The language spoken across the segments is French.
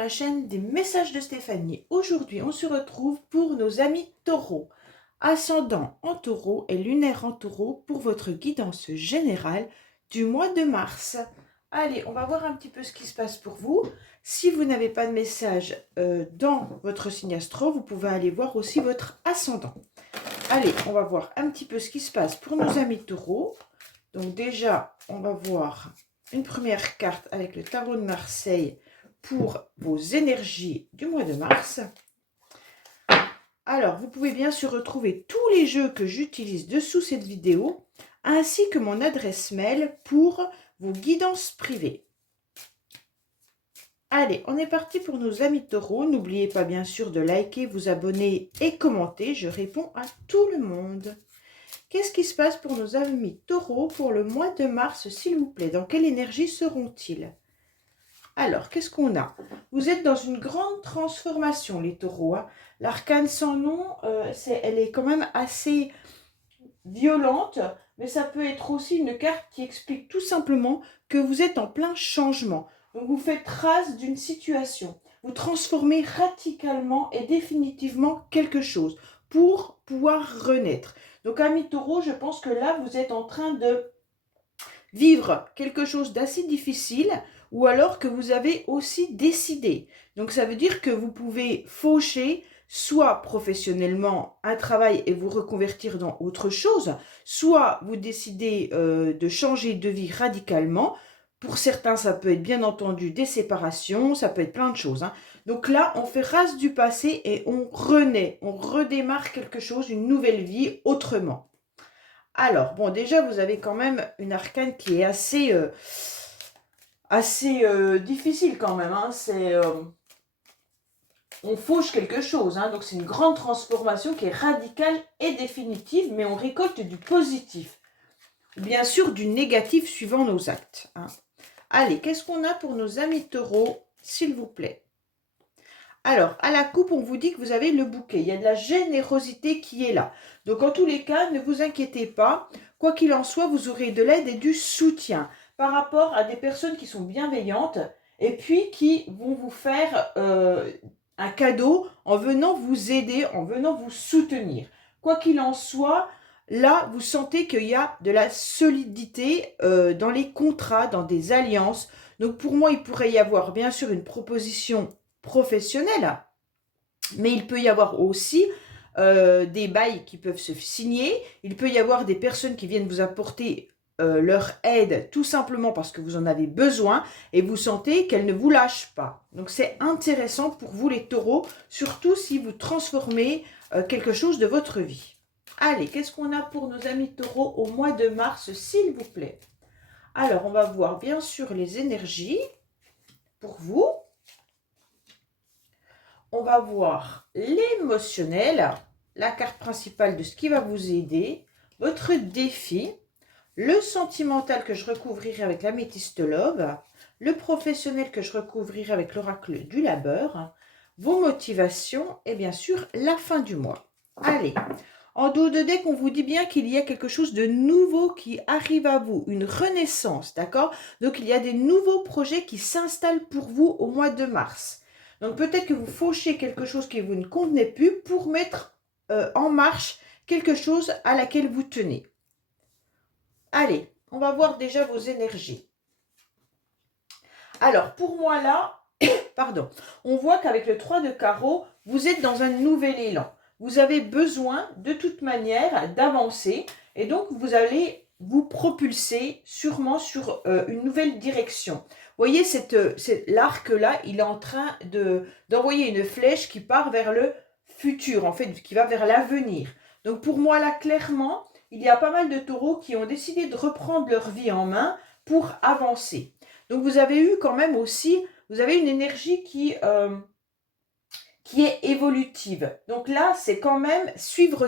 la chaîne des messages de Stéphanie. Aujourd'hui, on se retrouve pour nos amis taureaux. Ascendant en taureau et lunaire en taureau pour votre guidance générale du mois de mars. Allez, on va voir un petit peu ce qui se passe pour vous. Si vous n'avez pas de message dans votre signe astro, vous pouvez aller voir aussi votre ascendant. Allez, on va voir un petit peu ce qui se passe pour nos amis taureaux. Donc déjà, on va voir une première carte avec le tarot de Marseille pour vos énergies du mois de mars. Alors, vous pouvez bien sûr retrouver tous les jeux que j'utilise dessous cette vidéo, ainsi que mon adresse mail pour vos guidances privées. Allez, on est parti pour nos amis taureaux. N'oubliez pas bien sûr de liker, vous abonner et commenter. Je réponds à tout le monde. Qu'est-ce qui se passe pour nos amis taureaux pour le mois de mars, s'il vous plaît? Dans quelle énergie seront-ils? Alors, qu'est-ce qu'on a? Vous êtes dans une grande transformation, les taureaux. Hein. L'arcane sans nom, elle est quand même assez violente, mais ça peut être aussi une carte qui explique tout simplement que vous êtes en plein changement. Donc, vous faites trace d'une situation. Vous transformez radicalement et définitivement quelque chose pour pouvoir renaître. Donc, amis taureaux, je pense que là, vous êtes en train de vivre quelque chose d'assez difficile ou alors que vous avez aussi décidé. Donc, ça veut dire que vous pouvez faucher soit professionnellement un travail et vous reconvertir dans autre chose, soit vous décidez de changer de vie radicalement. Pour certains, ça peut être bien entendu des séparations, ça peut être plein de choses. Hein. Donc là, on fait race du passé et on renaît, on redémarre quelque chose, une nouvelle vie autrement. Alors, bon, déjà, vous avez quand même une arcane qui est assez difficile quand même. Hein. On fauche quelque chose, hein. Donc c'est une grande transformation qui est radicale et définitive, mais on récolte du positif. Bien sûr, du négatif suivant nos actes. Hein. Allez, qu'est-ce qu'on a pour nos amis taureaux, s'il vous plaît? Alors, à la coupe, on vous dit que vous avez le bouquet. Il y a de la générosité qui est là. Donc, en tous les cas, ne vous inquiétez pas. Quoi qu'il en soit, vous aurez de l'aide et du soutien par rapport à des personnes qui sont bienveillantes et puis qui vont vous faire un cadeau en venant vous aider, en venant vous soutenir. Quoi qu'il en soit, là, vous sentez qu'il y a de la solidité dans les contrats, dans des alliances. Donc, pour moi, il pourrait y avoir bien sûr une proposition professionnelle, mais il peut y avoir aussi des bails qui peuvent se signer. Il peut y avoir des personnes qui viennent vous apporter leur aide tout simplement parce que vous en avez besoin et vous sentez qu'elles ne vous lâchent pas. Donc c'est intéressant pour vous les taureaux, surtout si vous transformez quelque chose de votre vie. Allez, qu'est-ce qu'on a pour nos amis taureaux au mois de mars, s'il vous plaît? Alors, on va voir bien sûr les énergies pour vous. On va voir l'émotionnel, la carte principale de ce qui va vous aider, votre défi, le sentimental que je recouvrirai avec l'améthyste love, le professionnel que je recouvrirai avec l'oracle du labeur, vos motivations et bien sûr la fin du mois. Allez, en dos de deck, on vous dit bien qu'il y a quelque chose de nouveau qui arrive à vous, une renaissance, d'accord? Donc il y a des nouveaux projets qui s'installent pour vous au mois de mars. Donc peut-être que vous fauchez quelque chose qui vous ne convenait plus pour mettre en marche quelque chose à laquelle vous tenez. Allez, on va voir déjà vos énergies. Alors pour moi là, pardon, on voit qu'avec le 3 de carreau, vous êtes dans un nouvel élan. Vous avez besoin de toute manière d'avancer et donc vous allez vous propulser sûrement sur une nouvelle direction. Vous voyez, l'arc-là, il est en train d'envoyer une flèche qui part vers le futur, en fait, qui va vers l'avenir. Donc pour moi, là, clairement, il y a pas mal de taureaux qui ont décidé de reprendre leur vie en main pour avancer. Donc vous avez eu quand même aussi, vous avez une énergie qui est évolutive. Donc là, c'est quand même suivre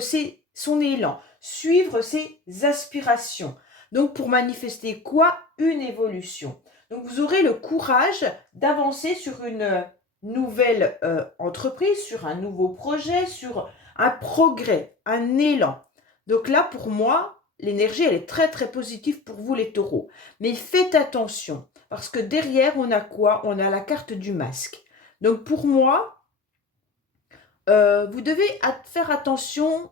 son élan, suivre ses aspirations. Donc pour manifester quoi? Une évolution. Donc vous aurez le courage d'avancer sur une nouvelle entreprise, sur un nouveau projet, sur un progrès, un élan. Donc là, pour moi, l'énergie, elle est très très positive pour vous les taureaux. Mais faites attention, parce que derrière, on a quoi? On a la carte du masque. Donc pour moi, vous devez faire attention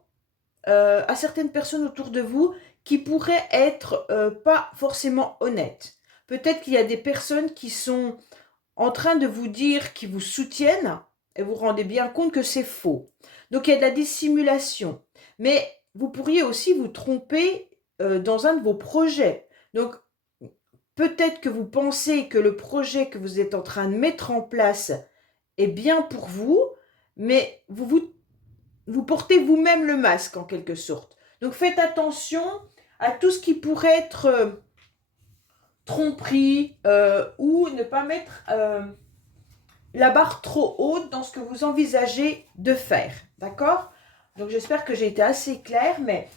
à certaines personnes autour de vous qui pourraient être pas forcément honnêtes. Peut-être qu'il y a des personnes qui sont en train de vous dire qu'ils vous soutiennent et vous rendez bien compte que c'est faux. Donc il y a de la dissimulation. Mais vous pourriez aussi vous tromper dans un de vos projets. Donc peut-être que vous pensez que le projet que vous êtes en train de mettre en place est bien pour vous, mais vous portez vous-même le masque en quelque sorte. Donc faites attention à tout ce qui pourrait être tromperie ou ne pas mettre la barre trop haute dans ce que vous envisagez de faire. D'accord? Donc j'espère que j'ai été assez claire, mais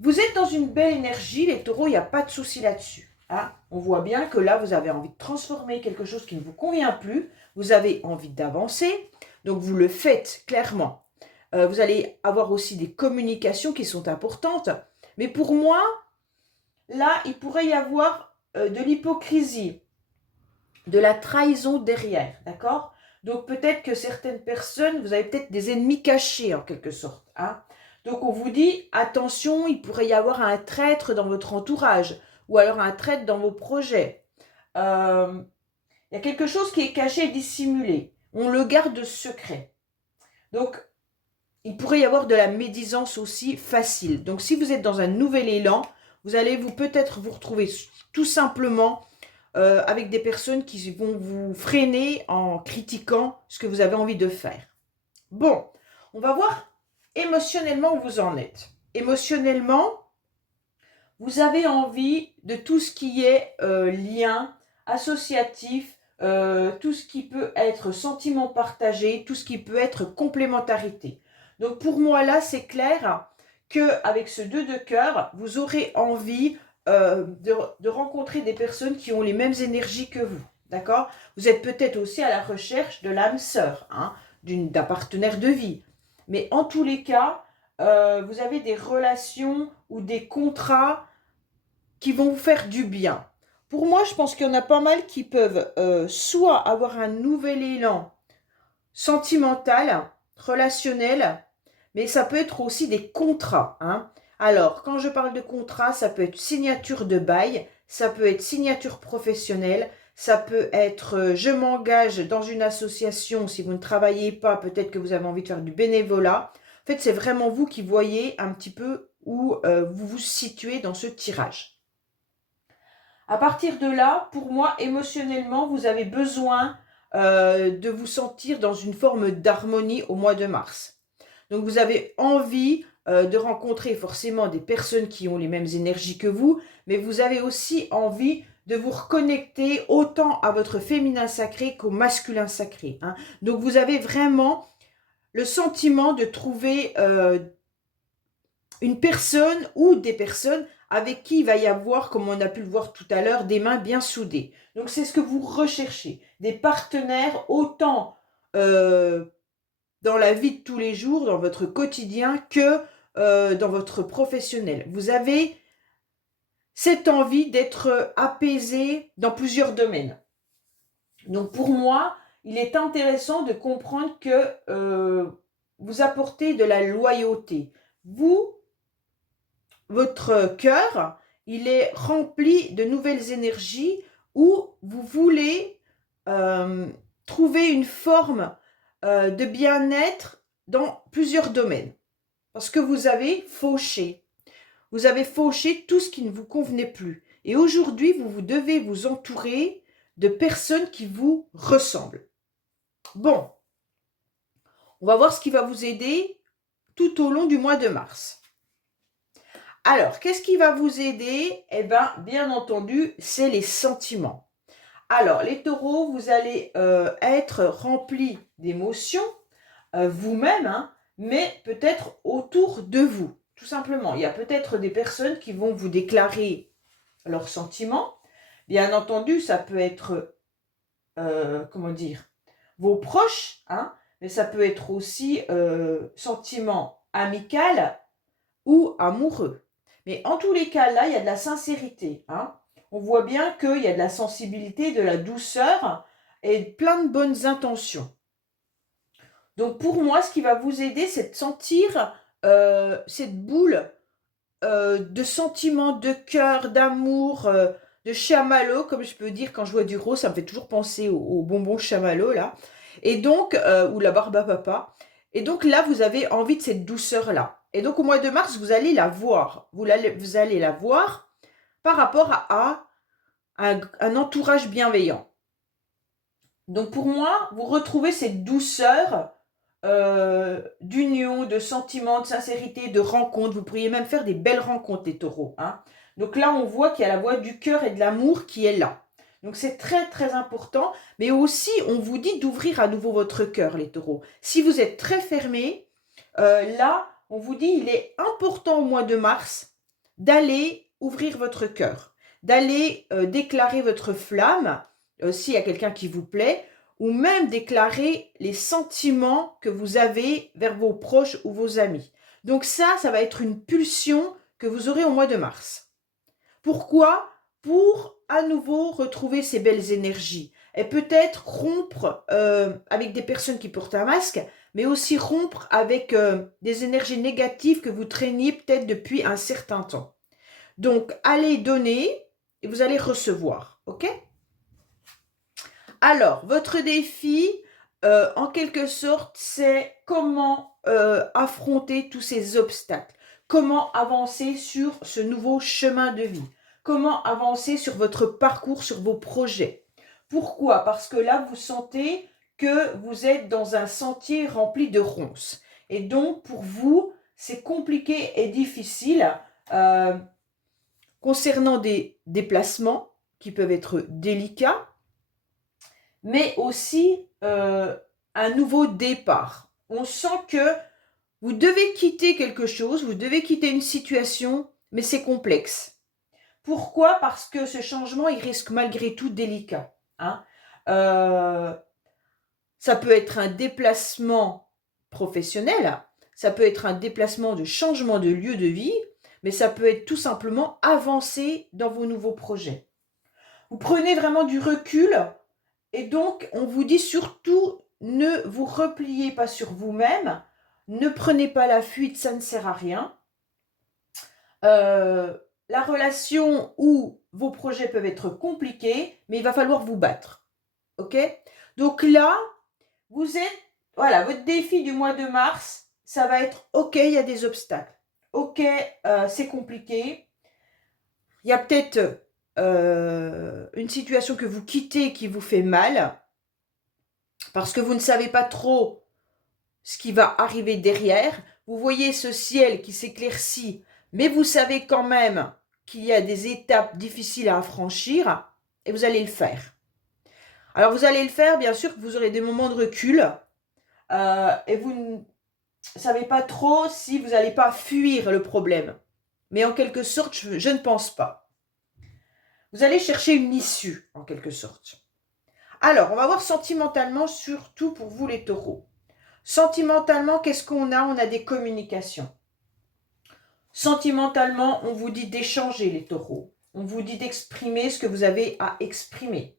vous êtes dans une belle énergie, les taureaux, il n'y a pas de souci là-dessus. Hein? On voit bien que là, vous avez envie de transformer quelque chose qui ne vous convient plus, vous avez envie d'avancer, donc vous le faites clairement. Vous allez avoir aussi des communications qui sont importantes, mais pour moi, là, il pourrait y avoir de l'hypocrisie, de la trahison derrière, d'accord? Donc peut-être que certaines personnes, vous avez peut-être des ennemis cachés en quelque sorte. Hein? Donc on vous dit, attention, il pourrait y avoir un traître dans votre entourage, ou alors un traître dans vos projets. Il y a quelque chose qui est caché et dissimulé. On le garde secret. Donc il pourrait y avoir de la médisance aussi facile. Donc si vous êtes dans un nouvel élan, vous allez peut-être vous retrouver tout simplement avec des personnes qui vont vous freiner en critiquant ce que vous avez envie de faire. Bon, on va voir émotionnellement où vous en êtes. Émotionnellement, vous avez envie de tout ce qui est lien associatif, tout ce qui peut être sentiment partagé, tout ce qui peut être complémentarité. Donc pour moi là, c'est clair qu'avec ce 2 de cœur, vous aurez envie de rencontrer des personnes qui ont les mêmes énergies que vous. D'accord? Vous êtes peut-être aussi à la recherche de l'âme sœur, hein, d'un partenaire de vie. Mais en tous les cas, vous avez des relations ou des contrats qui vont vous faire du bien. Pour moi, je pense qu'il y en a pas mal qui peuvent soit avoir un nouvel élan sentimental, relationnel, mais ça peut être aussi des contrats. Hein. Alors, quand je parle de contrat, ça peut être signature de bail, ça peut être signature professionnelle, ça peut être je m'engage dans une association, si vous ne travaillez pas, peut-être que vous avez envie de faire du bénévolat. En fait, c'est vraiment vous qui voyez un petit peu où vous vous situez dans ce tirage. À partir de là, pour moi, émotionnellement, vous avez besoin de vous sentir dans une forme d'harmonie au mois de mars. Donc, vous avez envie de rencontrer forcément des personnes qui ont les mêmes énergies que vous, mais vous avez aussi envie de vous reconnecter autant à votre féminin sacré qu'au masculin sacré. Hein. Donc, vous avez vraiment le sentiment de trouver une personne ou des personnes avec qui il va y avoir, comme on a pu le voir tout à l'heure, des mains bien soudées. Donc c'est ce que vous recherchez, des partenaires autant dans la vie de tous les jours, dans votre quotidien, que dans votre professionnel. Vous avez cette envie d'être apaisé dans plusieurs domaines. Donc pour moi, il est intéressant de comprendre que vous apportez de la loyauté. Votre cœur, il est rempli de nouvelles énergies où vous voulez trouver une forme de bien-être dans plusieurs domaines. Parce que vous avez fauché. Vous avez fauché tout ce qui ne vous convenait plus. Et aujourd'hui, vous devez vous entourer de personnes qui vous ressemblent. Bon, on va voir ce qui va vous aider tout au long du mois de mars. Alors, qu'est-ce qui va vous aider? Eh bien entendu, c'est les sentiments. Alors, les taureaux, vous allez être remplis d'émotions, vous-même, hein, mais peut-être autour de vous, tout simplement. Il y a peut-être des personnes qui vont vous déclarer leurs sentiments. Bien entendu, ça peut être, comment dire, vos proches, hein, mais ça peut être aussi sentiments amicaux ou amoureux. Mais en tous les cas, là, il y a de la sincérité. Hein. On voit bien qu'il y a de la sensibilité, de la douceur. et plein de bonnes intentions. Donc pour moi, ce qui va vous aider, c'est de sentir cette boule de sentiments, de cœur, d'amour, de chamallow, comme je peux dire quand je vois du rose, ça me fait toujours penser au bonbon chamallow là. Et donc, ou la barbe à papa. Et donc là, vous avez envie de cette douceur-là. Et donc au mois de mars, vous allez la voir. Vous allez la voir par rapport à un entourage bienveillant. Donc pour moi, vous retrouvez cette douceur d'union, de sentiment, de sincérité, de rencontre. Vous pourriez même faire des belles rencontres, les taureaux. Hein. Donc là, on voit qu'il y a la voix du cœur et de l'amour qui est là. Donc c'est très très important. Mais aussi, on vous dit d'ouvrir à nouveau votre cœur, les taureaux. Si vous êtes très fermé, là, on vous dit il est important au mois de mars d'aller ouvrir votre cœur, d'aller déclarer votre flamme, s'il y a quelqu'un qui vous plaît, ou même déclarer les sentiments que vous avez vers vos proches ou vos amis. Donc ça va être une pulsion que vous aurez au mois de mars. Pourquoi? Pour à nouveau retrouver ces belles énergies. Et peut-être rompre avec des personnes qui portent un masque, mais aussi rompre avec des énergies négatives que vous traîniez peut-être depuis un certain temps. Donc, allez donner et vous allez recevoir, ok? Alors, votre défi, en quelque sorte, c'est comment affronter tous ces obstacles, comment avancer sur ce nouveau chemin de vie, comment avancer sur votre parcours, sur vos projets. Pourquoi? Parce que là, vous sentez que vous êtes dans un sentier rempli de ronces. Et donc, pour vous, c'est compliqué et difficile concernant des déplacements qui peuvent être délicats, mais aussi un nouveau départ. On sent que vous devez quitter quelque chose, vous devez quitter une situation, mais c'est complexe. Pourquoi? Parce que ce changement, il risque malgré tout délicat. Hein. Ça peut être un déplacement professionnel, ça peut être un déplacement de changement de lieu de vie, mais ça peut être tout simplement avancer dans vos nouveaux projets. Vous prenez vraiment du recul et donc on vous dit surtout ne vous repliez pas sur vous-même, ne prenez pas la fuite, ça ne sert à rien. La relation où vos projets peuvent être compliqués, mais il va falloir vous battre. Ok? Donc là, vous êtes, voilà, votre défi du mois de mars, ça va être ok, il y a des obstacles. Ok, c'est compliqué. Il y a peut-être une situation que vous quittez qui vous fait mal parce que vous ne savez pas trop ce qui va arriver derrière. Vous voyez ce ciel qui s'éclaircit, mais vous savez quand même qu'il y a des étapes difficiles à franchir et vous allez le faire. Alors vous allez le faire, bien sûr que vous aurez des moments de recul et vous ne savez pas trop si vous n'allez pas fuir le problème. Mais en quelque sorte, je ne pense pas. Vous allez chercher une issue, en quelque sorte. Alors, on va voir sentimentalement, surtout pour vous les taureaux. Sentimentalement, qu'est-ce qu'on a? On a des communications. Sentimentalement, on vous dit d'échanger les taureaux. On vous dit d'exprimer ce que vous avez à exprimer.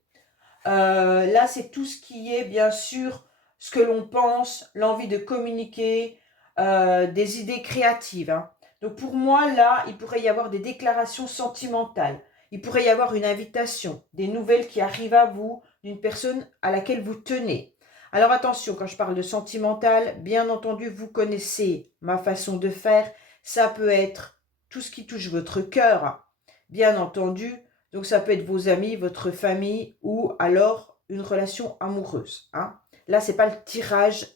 Là, c'est tout ce qui est, bien sûr, ce que l'on pense, l'envie de communiquer, des idées créatives. Hein. Donc pour moi, là, il pourrait y avoir des déclarations sentimentales. Il pourrait y avoir une invitation, des nouvelles qui arrivent à vous d'une personne à laquelle vous tenez. Alors attention, quand je parle de sentimental, bien entendu, vous connaissez ma façon de faire. Ça peut être tout ce qui touche votre cœur, bien entendu. Donc ça peut être vos amis, votre famille ou alors une relation amoureuse. Hein. Là, ce n'est pas le tirage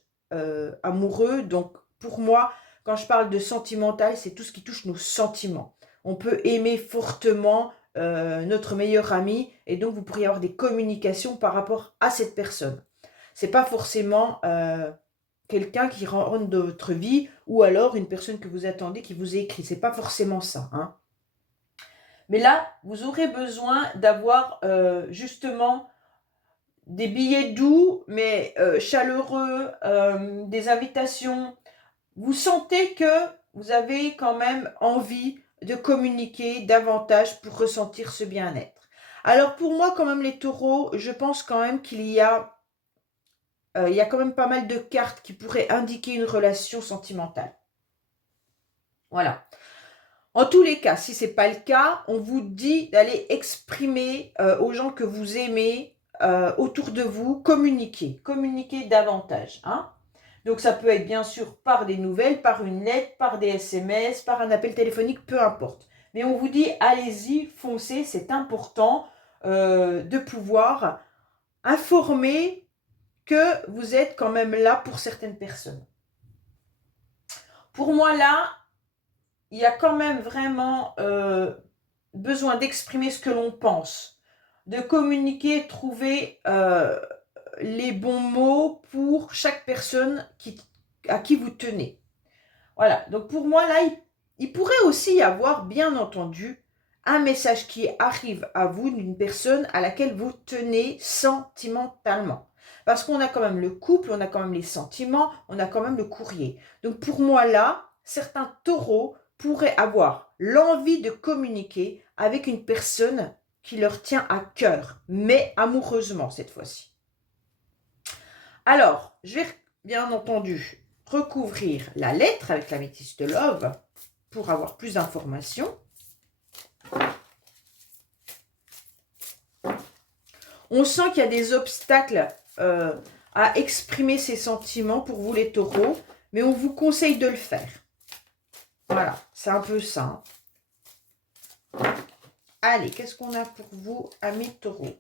amoureux. Donc pour moi, quand je parle de sentimental, c'est tout ce qui touche nos sentiments. On peut aimer fortement notre meilleur ami et donc vous pourriez avoir des communications par rapport à cette personne. Ce n'est pas forcément quelqu'un qui rentre dans votre vie ou alors une personne que vous attendez qui vous écrit. Ce n'est pas forcément ça. Hein. Mais là, vous aurez besoin d'avoir justement des billets doux, mais chaleureux, des invitations. Vous sentez que vous avez quand même envie de communiquer davantage pour ressentir ce bien-être. Alors pour moi, quand même, les taureaux, je pense quand même il y a quand même pas mal de cartes qui pourraient indiquer une relation sentimentale. Voilà. En tous les cas, si ce n'est pas le cas, on vous dit d'aller exprimer aux gens que vous aimez autour de vous, communiquer davantage. Hein. Donc ça peut être bien sûr par des nouvelles, par une lettre, par des SMS, par un appel téléphonique, peu importe. Mais on vous dit, allez-y, foncez, c'est important de pouvoir informer que vous êtes quand même là pour certaines personnes. Pour moi, là, il y a quand même vraiment besoin d'exprimer ce que l'on pense, de communiquer, trouver les bons mots pour chaque personne à qui vous tenez. Voilà, donc pour moi, là, il pourrait aussi y avoir, bien entendu, un message qui arrive à vous d'une personne à laquelle vous tenez sentimentalement. Parce qu'on a quand même le couple, on a quand même les sentiments, on a quand même le courrier. Donc pour moi, là, certains taureaux pourraient avoir l'envie de communiquer avec une personne qui leur tient à cœur, mais amoureusement cette fois-ci. Alors, je vais bien entendu recouvrir la lettre avec l'améthyste love pour avoir plus d'informations. On sent qu'il y a des obstacles à exprimer ses sentiments pour vous les taureaux, mais on vous conseille de le faire. Voilà, c'est un peu ça. Allez, qu'est-ce qu'on a pour vous, amis taureaux?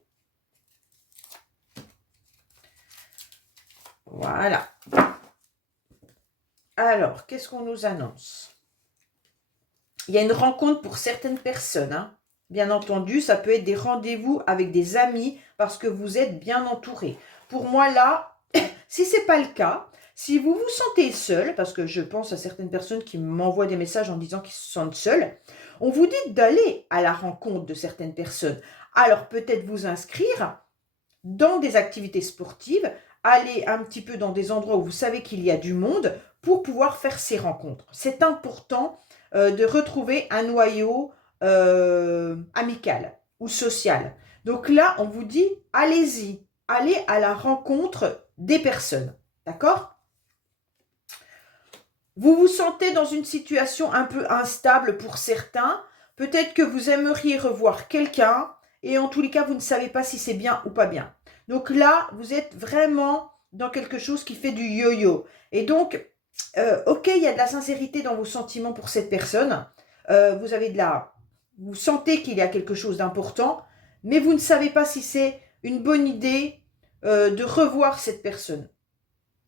Voilà. Alors, qu'est-ce qu'on nous annonce? Il y a une rencontre pour certaines personnes. Hein. Bien entendu, ça peut être des rendez-vous avec des amis parce que vous êtes bien entouré. Pour moi, là, si ce n'est pas le cas, si vous vous sentez seul, parce que je pense à certaines personnes qui m'envoient des messages en disant qu'ils se sentent seuls, on vous dit d'aller à la rencontre de certaines personnes. Alors, peut-être vous inscrire dans des activités sportives, aller un petit peu dans des endroits où vous savez qu'il y a du monde pour pouvoir faire ces rencontres. C'est important de retrouver un noyau amical ou social. Donc là, on vous dit, allez-y, allez à la rencontre des personnes. D'accord? Vous vous sentez dans une situation un peu instable pour certains. Peut-être que vous aimeriez revoir quelqu'un et en tous les cas, vous ne savez pas si c'est bien ou pas bien. Donc là, vous êtes vraiment dans quelque chose qui fait du yo-yo. Et donc, ok, il y a de la sincérité dans vos sentiments pour cette personne. Vous sentez qu'il y a quelque chose d'important, mais vous ne savez pas si c'est une bonne idée de revoir cette personne.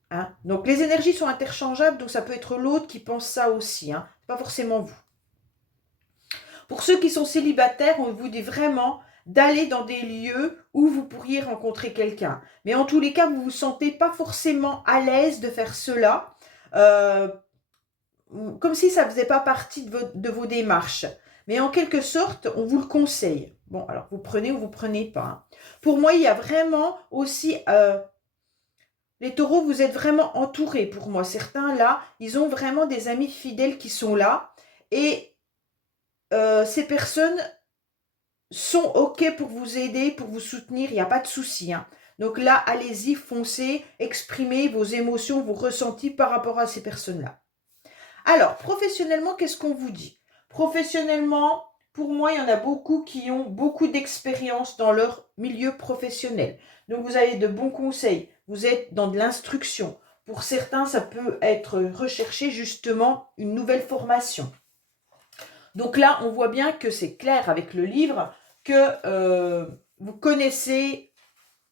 Hein? Donc les énergies sont interchangeables, donc ça peut être l'autre qui pense ça aussi, hein? Pas forcément vous. Pour ceux qui sont célibataires, on vous dit vraiment d'aller dans des lieux où vous pourriez rencontrer quelqu'un. Mais en tous les cas, vous ne vous sentez pas forcément à l'aise de faire cela, comme si ça ne faisait pas partie de vos démarches. Mais en quelque sorte, on vous le conseille. Bon, alors vous prenez ou vous ne prenez pas. Hein. Pour moi, il y a vraiment aussi... les taureaux, vous êtes vraiment entourés pour moi. Certains, là, ils ont vraiment des amis fidèles qui sont là. Et ces personnes sont OK pour vous aider, pour vous soutenir. Il n'y a pas de souci. Hein. Donc là, allez-y, foncez, exprimez vos émotions, vos ressentis par rapport à ces personnes-là. Alors, professionnellement, qu'est-ce qu'on vous dit? Professionnellement, pour moi, il y en a beaucoup qui ont beaucoup d'expérience dans leur milieu professionnel. Donc, vous avez de bons conseils. Vous êtes dans de l'instruction. Pour certains, ça peut être recherché justement une nouvelle formation. Donc là, on voit bien que c'est clair avec le livre que vous connaissez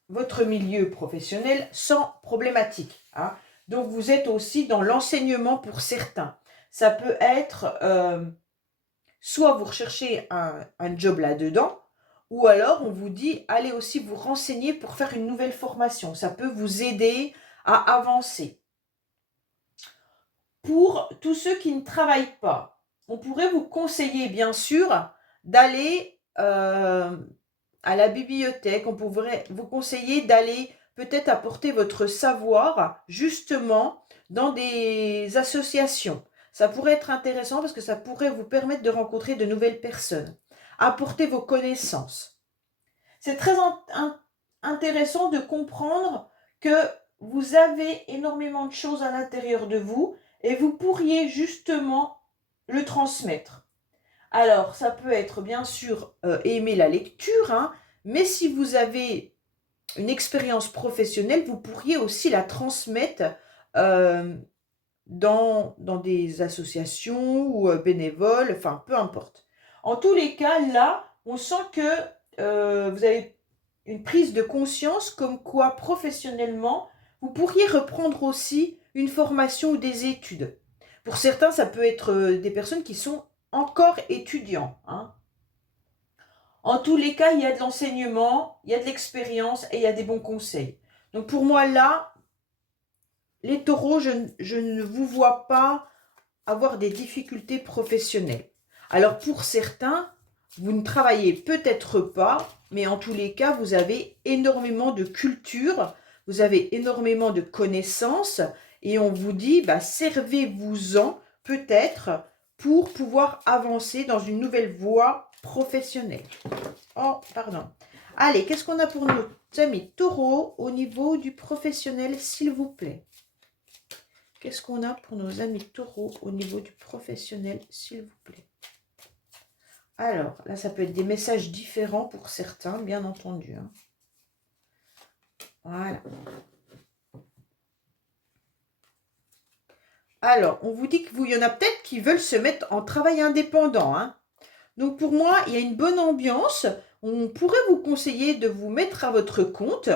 votre milieu professionnel sans problématique. Hein. Donc, vous êtes aussi dans l'enseignement pour certains. Ça peut être, soit vous recherchez un job là-dedans, ou alors on vous dit, allez aussi vous renseigner pour faire une nouvelle formation. Ça peut vous aider à avancer. Pour tous ceux qui ne travaillent pas, on pourrait vous conseiller, bien sûr, d'aller à la bibliothèque. On pourrait vous conseiller d'aller peut-être apporter votre savoir, justement, dans des associations. Ça pourrait être intéressant parce que ça pourrait vous permettre de rencontrer de nouvelles personnes. Apporter vos connaissances. c'est très intéressant de comprendre que vous avez énormément de choses à l'intérieur de vous et vous pourriez justement le transmettre. Alors, ça peut être bien sûr aimer la lecture, hein, mais si vous avez une expérience professionnelle, vous pourriez aussi la transmettre euh, dans des associations ou bénévoles, enfin peu importe. En tous les cas, là, on sent que vous avez une prise de conscience comme quoi professionnellement, vous pourriez reprendre aussi une formation ou des études. Pour certains, ça peut être des personnes qui sont encore étudiants, hein. En tous les cas, il y a de l'enseignement, il y a de l'expérience et il y a des bons conseils. Donc pour moi, là, les taureaux, je ne vous vois pas avoir des difficultés professionnelles. Alors pour certains, vous ne travaillez peut-être pas, mais en tous les cas, vous avez énormément de culture, vous avez énormément de connaissances, et on vous dit, bah, servez-vous-en peut-être pour pouvoir avancer dans une nouvelle voie professionnelle. Oh, pardon. Allez, qu'est-ce qu'on a pour nos amis taureaux au niveau du professionnel, s'il vous plaît? Qu'est-ce qu'on a pour nos amis taureaux au niveau du professionnel, s'il vous plaît? Alors, là, ça peut être des messages différents pour certains, bien entendu, hein. Voilà. Alors, on vous dit qu'il y en a peut-être qui veulent se mettre en travail indépendant, hein. Donc, pour moi, il y a une bonne ambiance. On pourrait vous conseiller de vous mettre à votre compte,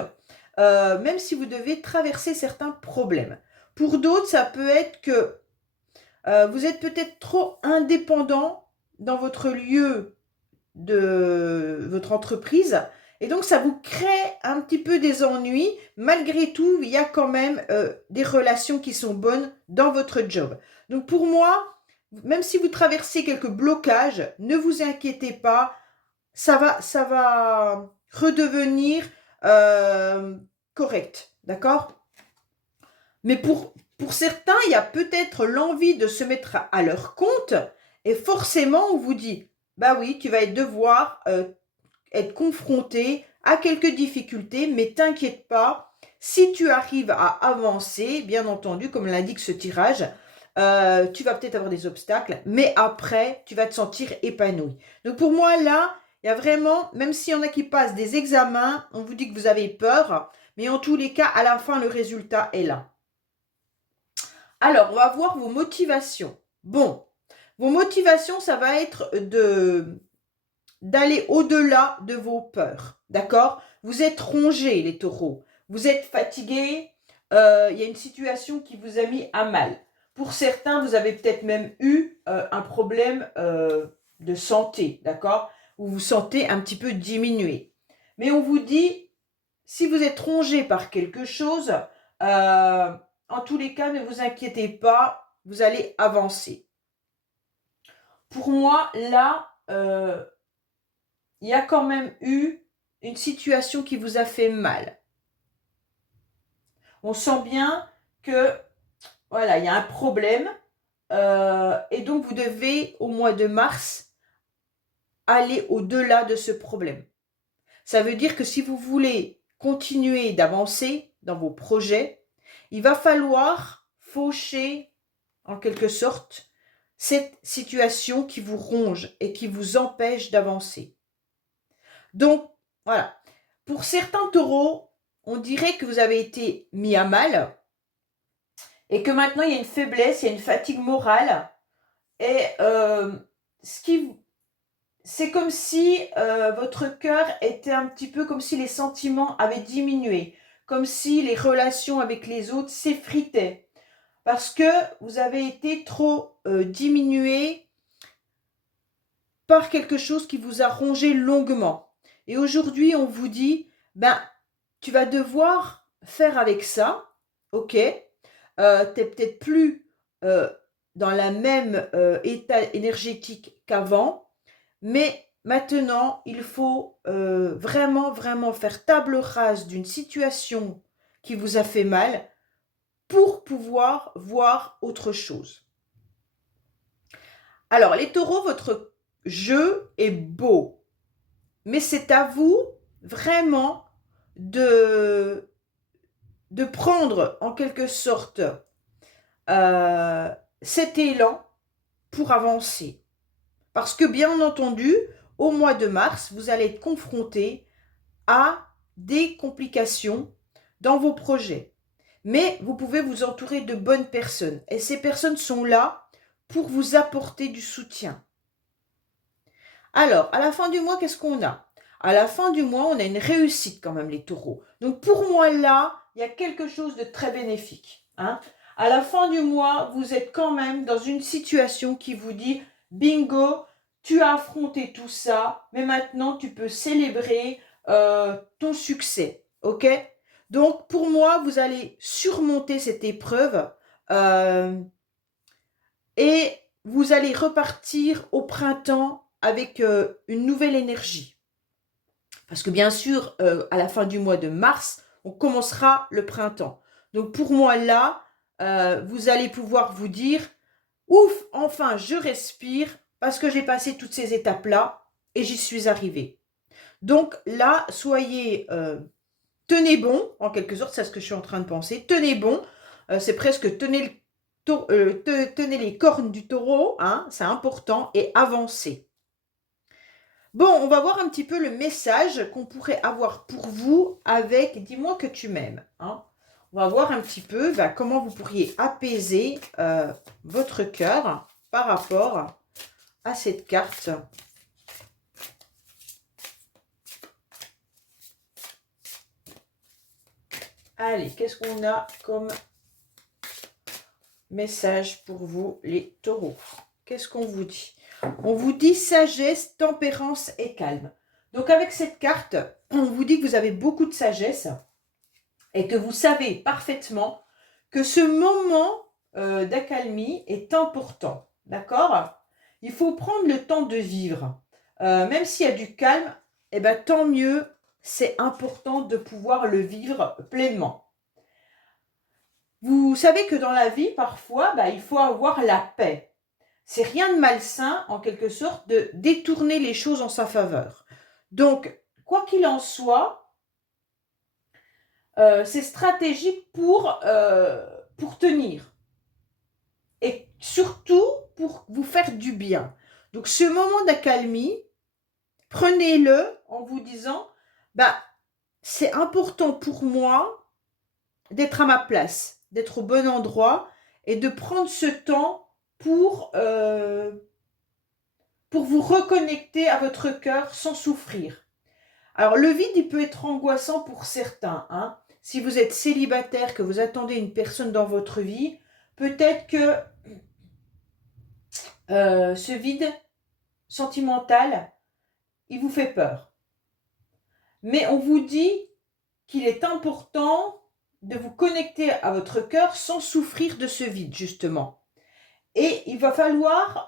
même si vous devez traverser certains problèmes. Pour d'autres, ça peut être que vous êtes peut-être trop indépendant dans votre lieu de votre entreprise et donc ça vous crée un petit peu des ennuis. Malgré tout, il y a quand même des relations qui sont bonnes dans votre job. Donc pour moi, même si vous traversez quelques blocages, ne vous inquiétez pas, ça va redevenir correct, d'accord? Mais pour certains, il y a peut-être l'envie de se mettre à leur compte et forcément, on vous dit, bah oui, tu vas devoir être confronté à quelques difficultés, mais t'inquiète pas, si tu arrives à avancer, bien entendu, comme l'indique ce tirage, tu vas peut-être avoir des obstacles, mais après, tu vas te sentir épanoui. Donc pour moi, là, il y a vraiment, même s'il y en a qui passent des examens, on vous dit que vous avez peur, mais en tous les cas, à la fin, le résultat est là. Alors, on va voir vos motivations. Bon, vos motivations, ça va être d'aller au-delà de vos peurs, d'accord? Vous êtes rongés, les taureaux. Vous êtes fatigués. Il y a une situation qui vous a mis à mal. Pour certains, vous avez peut-être même eu un problème de santé, d'accord? Où vous vous sentez un petit peu diminué. Mais on vous dit, si vous êtes rongé par quelque chose, en tous les cas, ne vous inquiétez pas, vous allez avancer. Pour moi, là, il y a quand même eu une situation qui vous a fait mal. On sent bien que, voilà, il y a un problème. Et donc, vous devez, au mois de mars, aller au-delà de ce problème. Ça veut dire que si vous voulez continuer d'avancer dans vos projets, il va falloir faucher, en quelque sorte, cette situation qui vous ronge et qui vous empêche d'avancer. Donc, voilà. Pour certains taureaux, on dirait que vous avez été mis à mal et que maintenant il y a une faiblesse, il y a une fatigue morale. Et c'est comme si votre cœur était un petit peu comme si les sentiments avaient diminué, comme si les relations avec les autres s'effritaient, parce que vous avez été trop diminué par quelque chose qui vous a rongé longuement. Et aujourd'hui, on vous dit, ben, tu vas devoir faire avec ça, ok? Tu n'es peut-être plus dans la même état énergétique qu'avant, mais maintenant, il faut vraiment, vraiment faire table rase d'une situation qui vous a fait mal pour pouvoir voir autre chose. Alors, les taureaux, votre jeu est beau, mais c'est à vous vraiment de prendre en quelque sorte cet élan pour avancer. Parce que bien entendu, au mois de mars, vous allez être confronté à des complications dans vos projets. Mais vous pouvez vous entourer de bonnes personnes. Et ces personnes sont là pour vous apporter du soutien. Alors, à la fin du mois, qu'est-ce qu'on a? À la fin du mois, on a une réussite quand même, les taureaux. Donc pour moi, là, il y a quelque chose de très bénéfique. Hein. À la fin du mois, vous êtes quand même dans une situation qui vous dit, bingo, tu as affronté tout ça, mais maintenant tu peux célébrer ton succès. Ok? Donc pour moi, vous allez surmonter cette épreuve et vous allez repartir au printemps avec une nouvelle énergie. Parce que bien sûr, à la fin du mois de mars, on commencera le printemps. Donc pour moi là, vous allez pouvoir vous dire, ouf, enfin je respire parce que j'ai passé toutes ces étapes-là et j'y suis arrivée. Donc là, soyez, tenez bon, en quelque sorte, c'est ce que je suis en train de penser, tenez bon, c'est presque tenez les cornes du taureau, hein, c'est important, et avancez. Bon, on va voir un petit peu le message qu'on pourrait avoir pour vous avec « Dis-moi que tu m'aimes hein. ». On va voir un petit peu comment vous pourriez apaiser votre cœur par rapport à cette carte. Allez, qu'est-ce qu'on a comme message pour vous, les taureaux? Qu'est-ce qu'on vous dit? On vous dit sagesse, tempérance et calme. Donc avec cette carte, on vous dit que vous avez beaucoup de sagesse et que vous savez parfaitement que ce moment d'accalmie est important. D'accord? Il faut prendre le temps de vivre. Même s'il y a du calme, eh ben, tant mieux, c'est important de pouvoir le vivre pleinement. Vous savez que dans la vie, parfois, il faut avoir la paix. C'est rien de malsain, en quelque sorte, de détourner les choses en sa faveur. Donc, quoi qu'il en soit, c'est stratégique pour tenir. Et surtout, pour vous faire du bien. Donc, ce moment d'accalmie, prenez-le en vous disant, c'est important pour moi d'être à ma place, d'être au bon endroit et de prendre ce temps pour vous reconnecter à votre cœur sans souffrir. Alors, le vide, il peut être angoissant pour certains. Hein. Si vous êtes célibataire, que vous attendez une personne dans votre vie, peut-être que ce vide sentimental, il vous fait peur. Mais on vous dit qu'il est important de vous connecter à votre cœur sans souffrir de ce vide, justement. Et il va falloir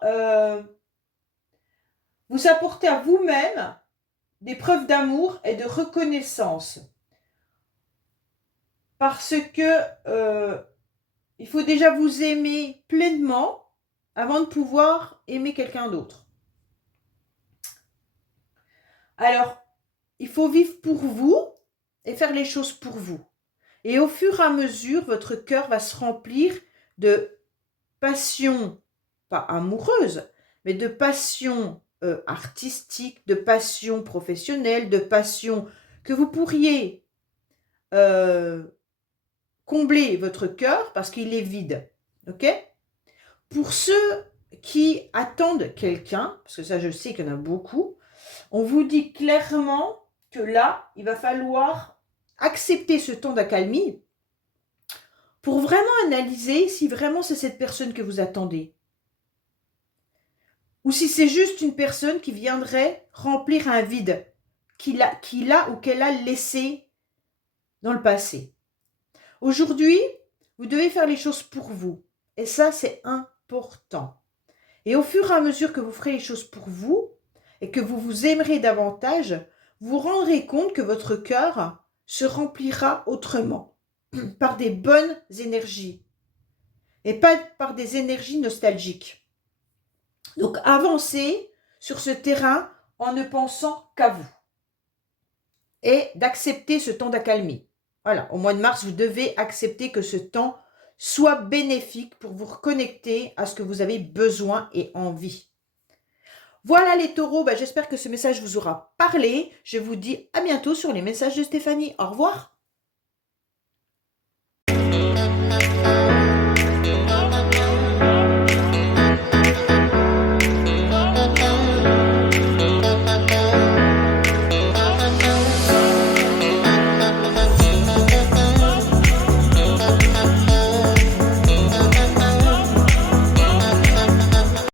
vous apporter à vous-même des preuves d'amour et de reconnaissance. Parce que il faut déjà vous aimer pleinement avant de pouvoir aimer quelqu'un d'autre. Alors, il faut vivre pour vous et faire les choses pour vous. Et au fur et à mesure, votre cœur va se remplir de passion, pas amoureuse, mais de passion artistique, de passion professionnelle, de passion que vous pourriez combler votre cœur parce qu'il est vide. Ok? Pour ceux qui attendent quelqu'un, parce que ça je sais qu'il y en a beaucoup, on vous dit clairement que là, il va falloir accepter ce temps d'accalmie pour vraiment analyser si vraiment c'est cette personne que vous attendez. Ou si c'est juste une personne qui viendrait remplir un vide qu'il a ou qu'elle a laissé dans le passé. Aujourd'hui, vous devez faire les choses pour vous. Et ça, c'est important. Et au fur et à mesure que vous ferez les choses pour vous et que vous vous aimerez davantage, vous rendrez compte que votre cœur se remplira autrement, par des bonnes énergies et pas par des énergies nostalgiques. Donc avancez sur ce terrain en ne pensant qu'à vous. et d'accepter ce temps d'accalmie. Voilà, au mois de mars, vous devez accepter que ce temps soit bénéfique pour vous reconnecter à ce que vous avez besoin et envie. Voilà les taureaux, j'espère que ce message vous aura parlé. Je vous dis à bientôt sur les messages de Stéphanie. Au revoir.